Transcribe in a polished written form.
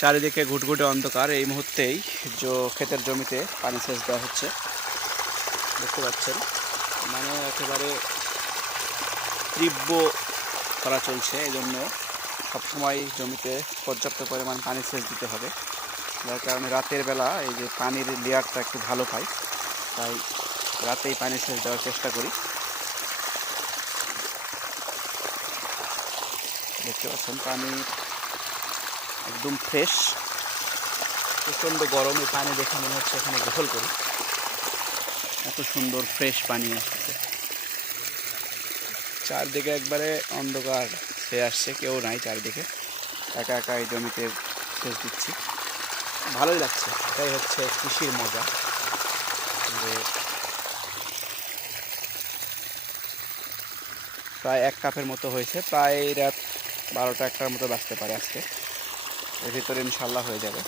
চারিদিকে ঘুটঘুটে অন্ধকার। এই মুহূর্তেই ক্ষেতের জমিতে পানি সেচ দেওয়া হচ্ছে, দেখতে পাচ্ছেন। মানে একেবারে তীব্র খরা চলছে, এই জন্য সবসময় জমিতে পর্যাপ্ত পরিমাণ পানি সেচ দিতে হবে, যার কারণে রাতের বেলা এই যে পানির লেয়ারটা একটু ভালো পাই, তাই রাতেই পানি সেচ দেওয়ার চেষ্টা করি। দেখতে পাচ্ছেন পানি একদম ফ্রেশ, প্রচণ্ড গরমে পানি দেখে মনে হচ্ছে এখানে গোসল করি, এত সুন্দর ফ্রেশ পানি আসছে। চারদিকে একবারে অন্ধকার ছেয়ে আসছে, কেউ নাই চারদিকে, একা একা এই জমিতে সেচ দিচ্ছি, ভালোই লাগছে। এটাই হচ্ছে কৃষির মজা, যে প্রায় 1 কাপের মতো হয়েছে, প্রায় রাত 12টা 1টার মতো বাজতে পারে আজকে, এর ভিতরে ইনশাল্লাহ হয়ে যাবে।